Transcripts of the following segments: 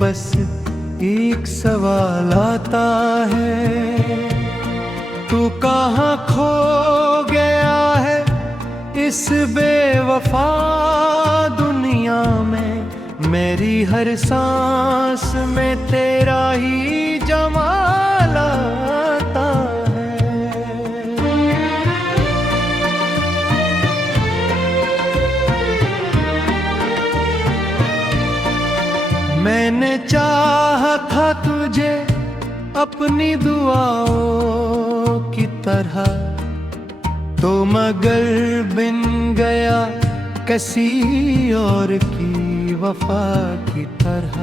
बस एक सवाल आता है, तू कहाँ खो गया है इस बेवफा दुनिया में। मेरी हर सांस में तेरा ही जमाल आता है। मैंने चाहा था तुझे अपनी दुआओं की तरह, तो मगर बिन गया किसी और की वफा की तरह।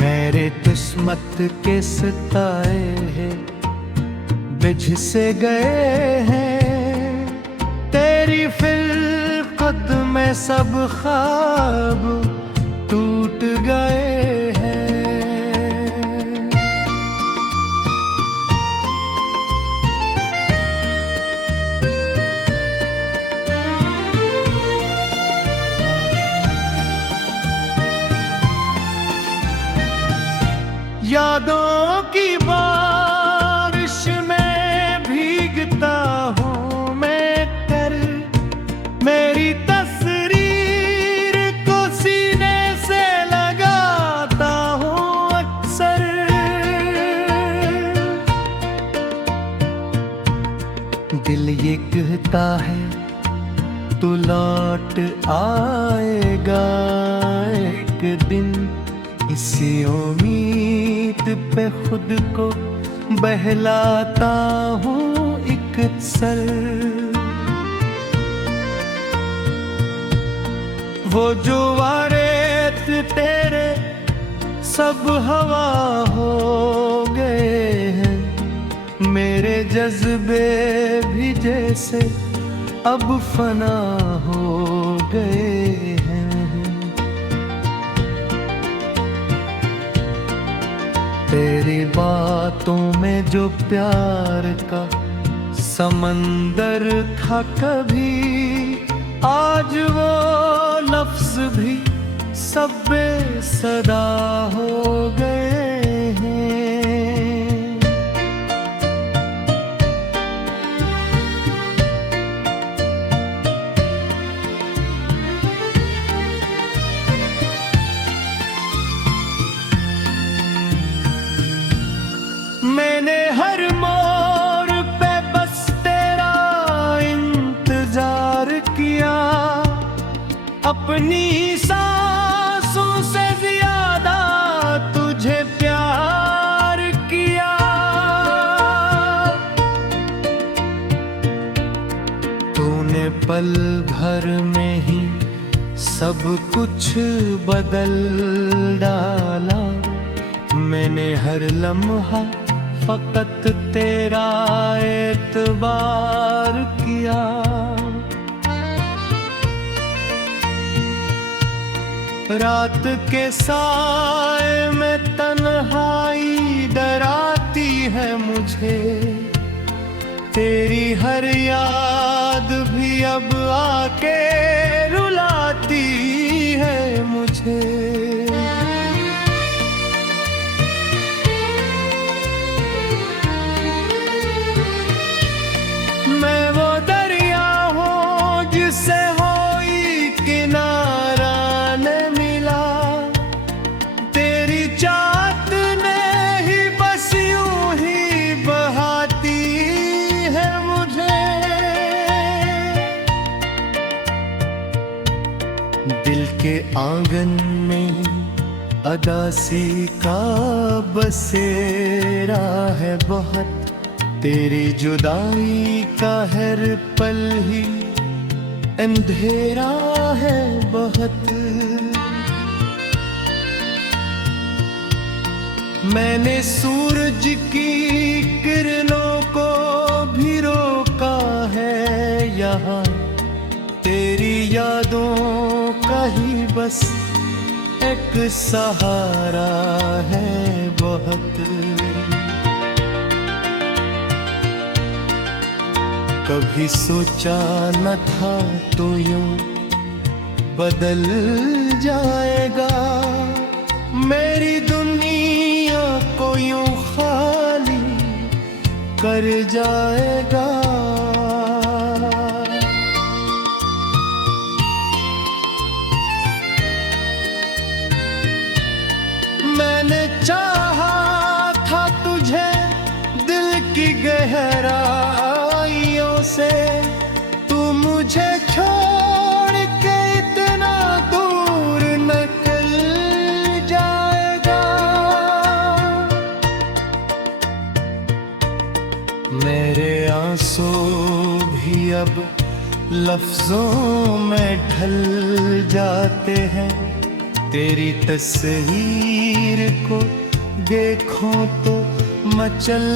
मेरे किस्मत के सितारे हैं बिझ से गए हैं, तेरी फिलकत में सब ख्वाब टूट गए हैं। यादों की बारिश में भीगता हूँ मैं कर, मेरी तस्वीर को सीने से लगाता हूँ अक्सर। दिल ये कहता है तू लौट आएगा एक दिन, इसी उम्मीद पे खुद को बहलाता हूँ एक सर। वो जो वारे तेरे सब हवा हो गए हैं, मेरे जज्बे भी जैसे अब फना हो गए हैं। तेरी बातों में जो प्यार का समंदर था कभी, आज वो लफ्ज भी सब बेसदा हो गए हैं। मैंने हर मोड़ पे बस तेरा इंतजार किया, अपनी सांसों से ज्यादा तुझे प्यार किया। तूने पल भर में ही सब कुछ बदल डाला, मैंने हर लम्हा फकत तेरा एतबार किया। रात के साए में तन्हाई डराती है मुझे, तेरी हर याद भी अब आके रुलाती है मुझे। मैं वो दरिया हूँ जिससे होई किनारा न मिला, तेरी चाहत ने ही बस यूं ही बहाती है मुझे। दिल के आंगन में अदासी का बसेरा है बहुत, तेरी जुदाई का हर पल ही अंधेरा है बहुत। मैंने सूरज की किरणों को भी रोका है यहाँ, तेरी यादों का ही बस एक सहारा है बहुत। कभी सोचा न था तो यूं बदल जाएगा। मेरी दुनिया को यूं खाली कर जाएगा। मैंने चाहा था तुझे दिल की गहराइयों से, तू मुझे छोड़ के इतना दूर निकल जाएगा। मेरे आंसू भी अब लफ्जों में ढल जाते हैं, तेरी तस्वीर को देखो तो मचल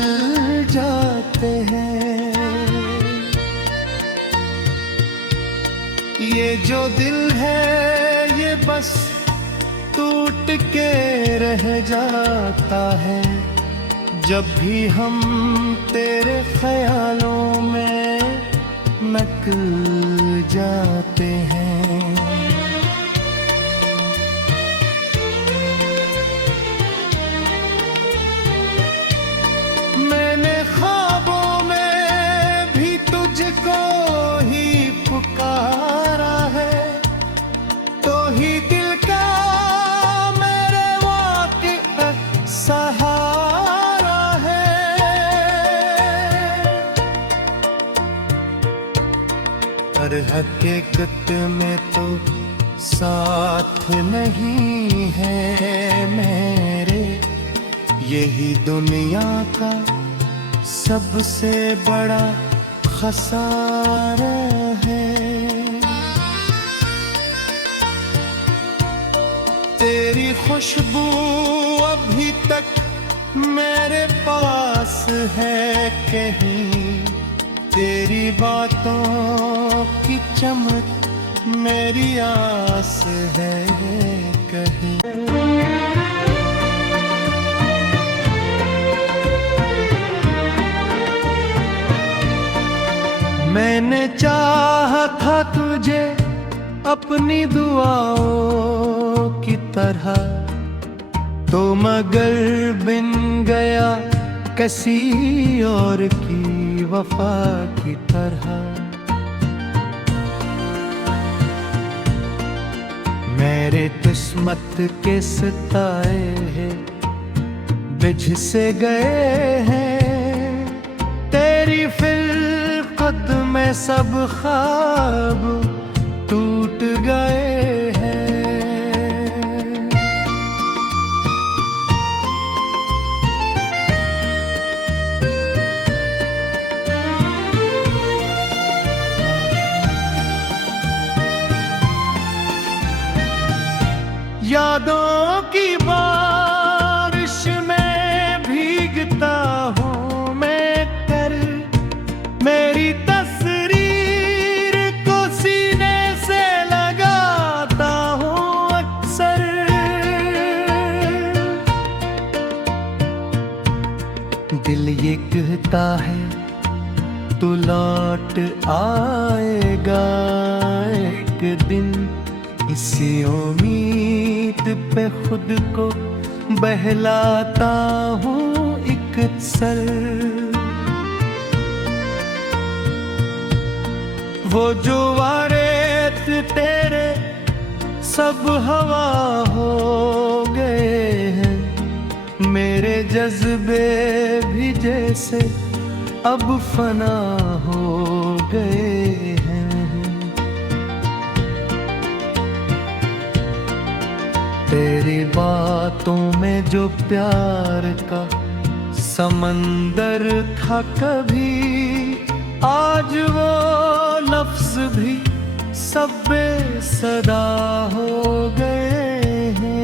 जाते हैं। ये जो दिल है ये बस टूट के रह जाता है, जब भी हम तेरे ख्यालों में नकल जाते हैं। मैंने ख्वाबों में भी तुझको ही पुकारा है, तो ही दिल का मेरे वाक़ई सहारा है। पर हकीकत में तो साथ नहीं है मेरे, यही दुनिया का सबसे बड़ा खसारा है। तेरी खुशबू अभी तक मेरे पास है कहीं, तेरी बातों की चमक मेरी आस है कहीं। मैंने चाहा था तुझे अपनी दुआओं की तरह, तो मगर बिन गया किसी और की वफा की तरह। मेरे किस्मत के सितारे हैं बिछ से गए हैं, तेरी फिल्कत में सब ख्वाब टूट गए हैं। यादों की बारिश में भीगता हूँ मैं कर, मेरी तस्वीर को सीने से लगाता हूँ अक्सर। दिल ये कहता है तू लौट आएगा एक दिन, इसी उम्मीद पे खुद को बहलाता हूँ एक अक्सर। वो जो वारे तेरे सब हवा हो गए हैं, मेरे जज्बे भी जैसे अब फना हो गए हैं। तेरी बातों में जो प्यार का समंदर था कभी, आज वो लफ्ज भी सब बेसदा हो गए हैं।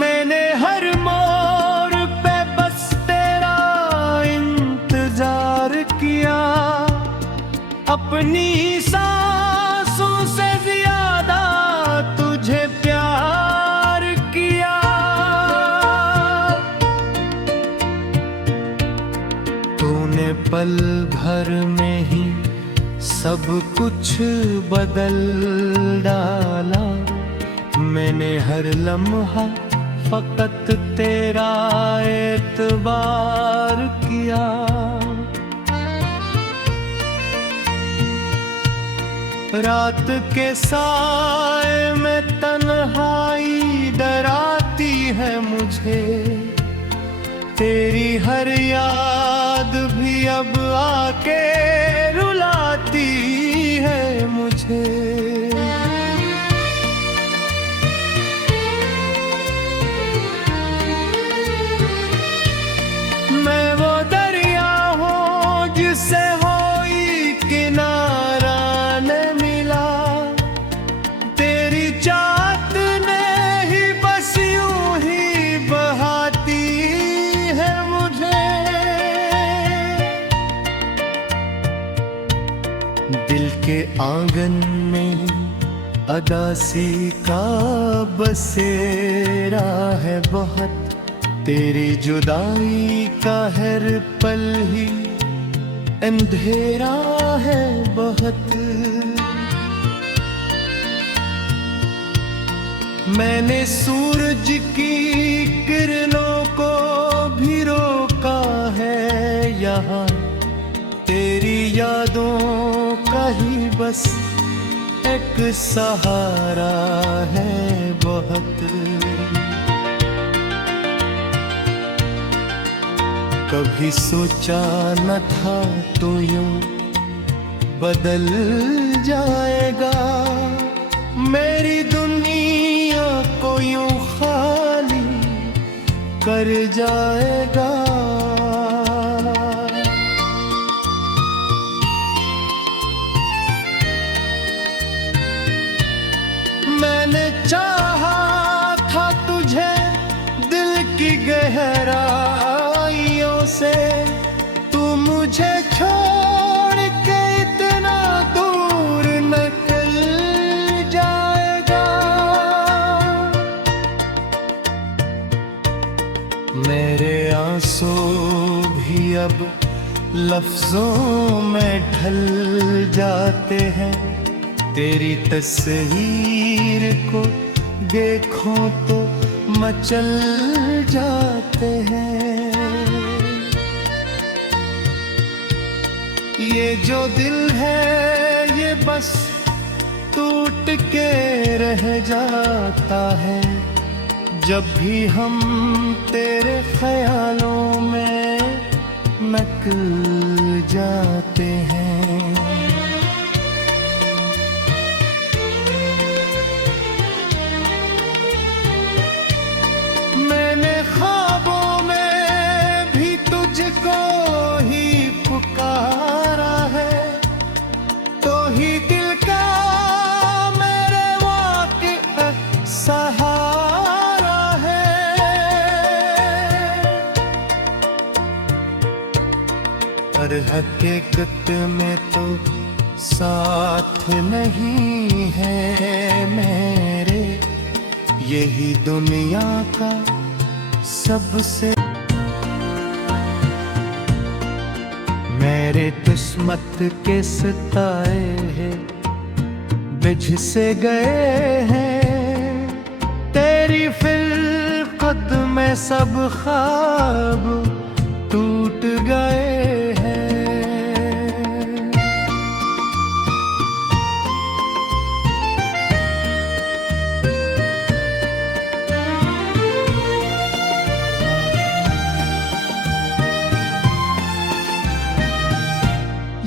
मैंने हर मोड़ पे बस तेरा इंतजार किया, अपनी सांसों से ज्यादा भर में ही सब कुछ बदल डाला। मैंने हर लम्हा फकत तेरा एतबार किया। रात के साए में तन्हाई डराती है मुझे, तेरी हर याद भी अब आके रुलाती है मुझे। मैं वो दरिया हूँ जिसे होई किनारा न मिला, तेरी चाहत ने ही बस यूं ही बहाती है मुझे। दिल के आंगन में अदासी का बसेरा है बहुत, तेरी जुदाई का हर पल ही अंधेरा है बहुत। मैंने सूरज की किरणों को भी रोका है यहाँ, तेरी यादों का ही बस एक सहारा है बहुत। कभी सोचा न था तो यूं बदल जाएगा, मेरी दुनिया को यूं खाली कर जाएगा। मैंने चाहा था तुझे दिल की गहराइयों से, तू मुझे छोड़ के इतना दूर निकल जाएगा। मेरे आंसू भी अब लफ्जों में ढल जाते हैं, तेरी तस्वीर को देखो तो मचल जाते हैं। ये जो दिल है ये बस टूट के रह जाता है, जब भी हम तेरे ख्यालों में नकल जाते हैं। मैंने ख्वाबों में भी तुझको ही पुकारा है, तो ही दिल का मेरे वाक़ई सहारा है। पर हकीकत में तो साथ नहीं है मेरे, यही दुनिया का सबसे। मेरे किस्मत के सितारे हैं बिछ से गए हैं, तेरी फिलकत में सब ख्वाब टूट गए हैं।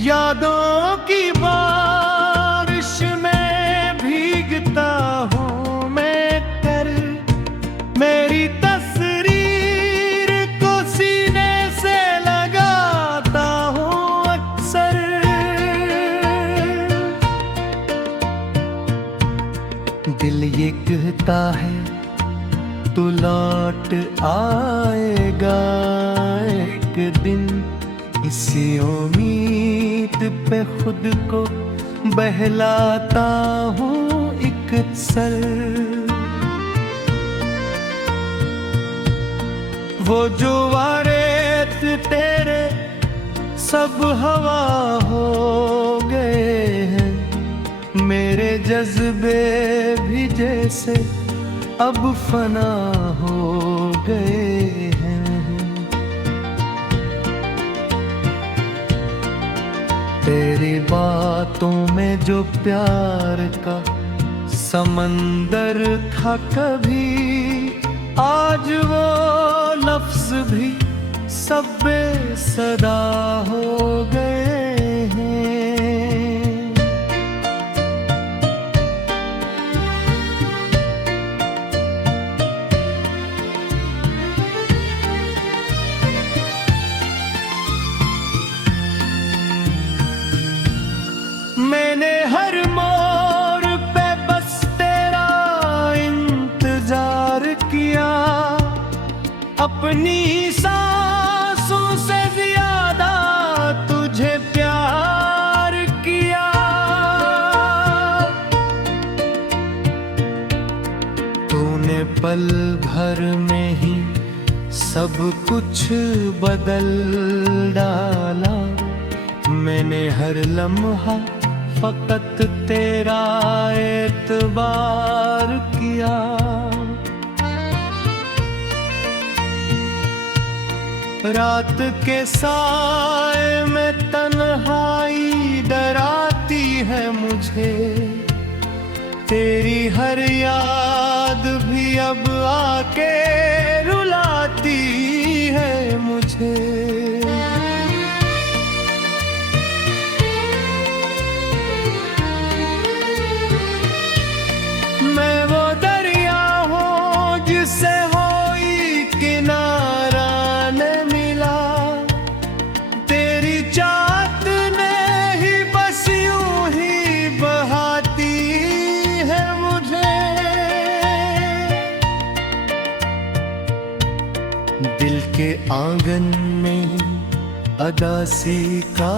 यादों की बारिश में भीगता हूँ मैं कर, मेरी तस्वीर को सीने से लगाता हूँ अक्सर। दिल ये कहता है तू लौट आएगा एक दिन, इसी उम्मीद पे खुद को बहलाता हूँ एक सर। वो जो वारे तेरे सब हवा हो गए हैं, मेरे जज्बे भी जैसे अब फना हो गए हैं। तेरी बातों में जो प्यार का समंदर था कभी, आज वो लफ्ज भी सब बेसदा हो गए हैं। मैंने हर मोड़ पे बस तेरा इंतजार किया, अपनी सांसों से ज्यादा तुझे प्यार किया। तूने पल भर में ही सब कुछ बदल डाला, मैंने हर लम्हा फकत तेरा एतबार किया। रात के साए में तन्हाई डराती है मुझे, तेरी हर याद भी अब आके रुलाती है मुझे। मैं वो दरिया हूँ जिसे होई किनारा न मिला, तेरी चाहत ने ही बस यूं ही बहाती है मुझे। दिल के आंगन में अदासी का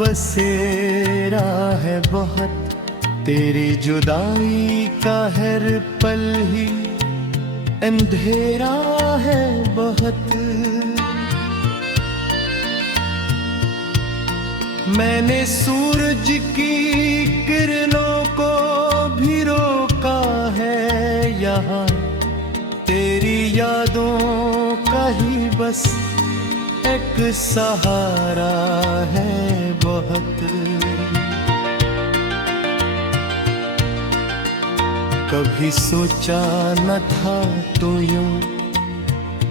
बसेरा है बहुत, तेरी जुदाई का हर पल ही अंधेरा है बहुत। मैंने सूरज की किरणों को भी रोका है यहाँ, तेरी यादों का ही बस एक सहारा है बहुत। कभी सोचा न था तो यूं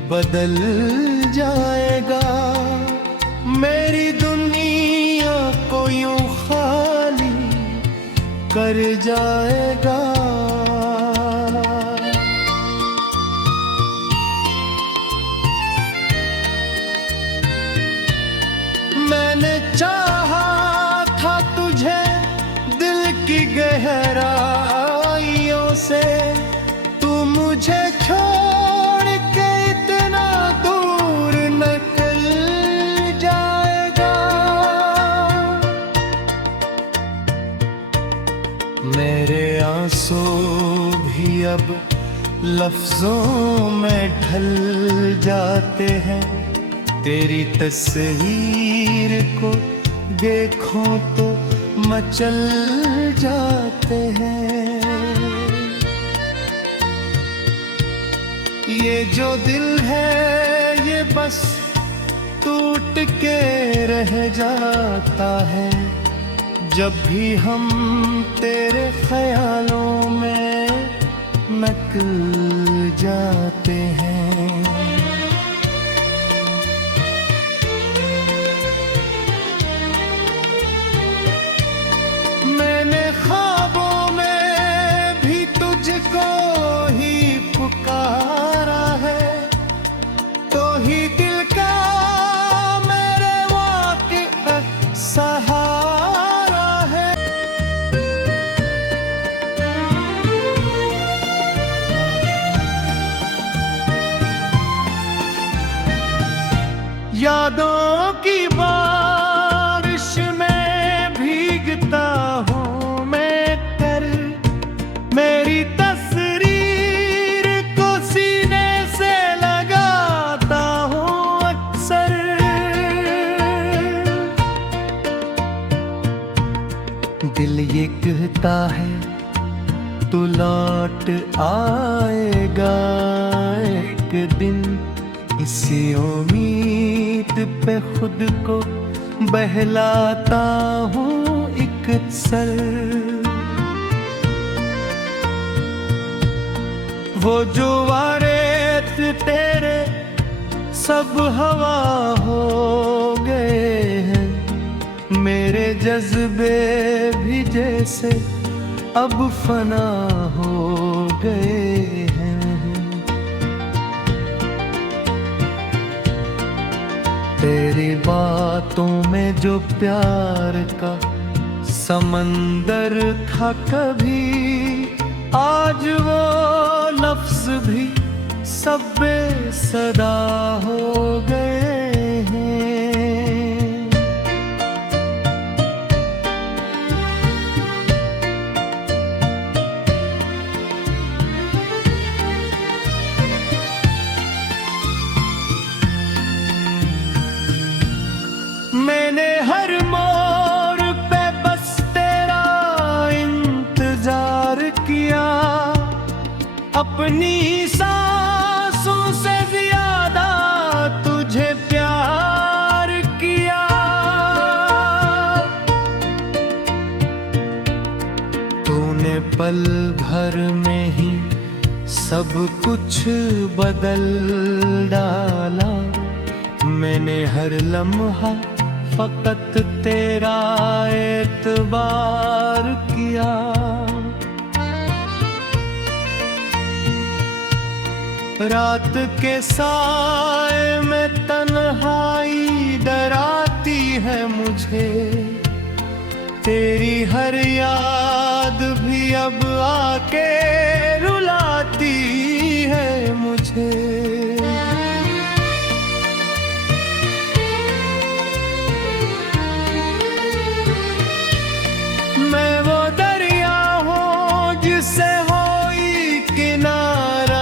बदल जाएगा, मेरी दुनिया को यूं खाली कर जाएगा। मैंने चाहा था तुझे दिल की गहराइयों से, तू मुझे छोड़ के इतना दूर निकल जाएगा। मेरे आंसू भी अब लफ्जों में ढल जाते हैं, तेरी तस्वीर को देखो तो मचल जाते हैं। ये जो दिल है ये बस टूट के रह जाता है, जब भी हम तेरे ख्यालों में नकल जाते हैं। मैंने ख्वाबों में भी तुझको ही पुकारा है, तो ही दिल का मेरे वाक़ई सहारा है। यादों की बारिश में भीगता हूँ मैं कर, मेरी तस्वीर को सीने से लगाता हूँ अक्सर। तू लौट आएगा एक दिन, इसी उम्मीद पे खुद को बहलाता हूँ एक सर। वो जो वारेत तेरे सब हवा हो गए हैं, मेरे जज्बे भी जैसे अब फना हो गए हैं। तेरी बातों में जो प्यार का समंदर था कभी, आज वो लफ्ज भी सब बेसदा हो गए हैं। मैंने हर मोड़ पे बस तेरा इंतजार किया, अपनी सांसों से ज्यादा तुझे प्यार किया। तूने पल भर में ही सब कुछ बदल डाला, मैंने हर लम्हा फकत तेरा एतबार किया। रात के साए में तन्हाई डराती है मुझे, तेरी हर याद भी अब आके रुलाती है मुझे। मैं वो दरिया हूँ जिसे होई किनारा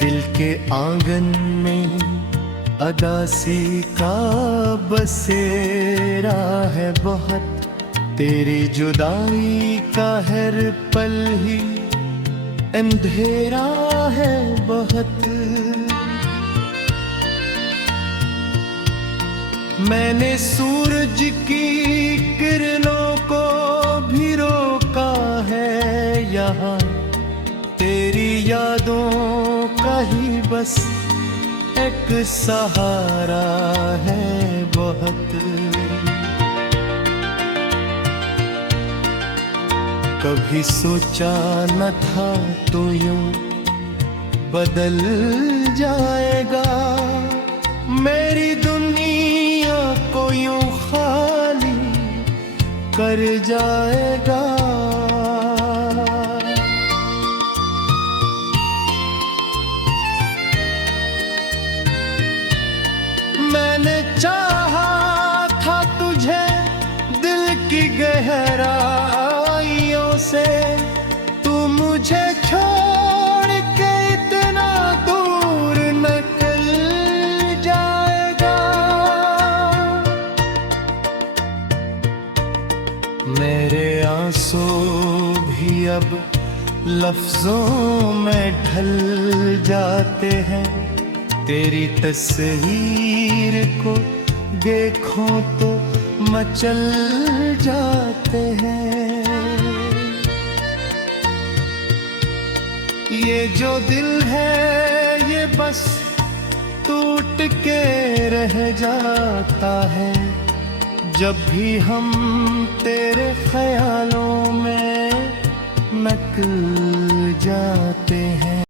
दिल के आंगन में अदासी का बसेरा है बहुत, तेरी जुदाई का हर पल ही अंधेरा है बहुत। मैंने सूरज की किरणों को भी रोका है यहाँ, तेरी यादों का ही बस एक सहारा है बहुत। कभी सोचा न था तो यूं बदल जाएगा, मेरी दुनिया को यूं खाली कर जाएगा। मैंने चाहा था तुझे दिल की गहराइयों से, तू मुझे छोड़ के इतना दूर निकल जाएगा। मेरे आंसू भी अब लफ्जों में ढल जाते हैं, तेरी तस्वीर को देखो तो मचल जाते हैं। ये जो दिल है ये बस टूट के रह जाता है, जब भी हम तेरे ख्यालों में नकल जाते हैं।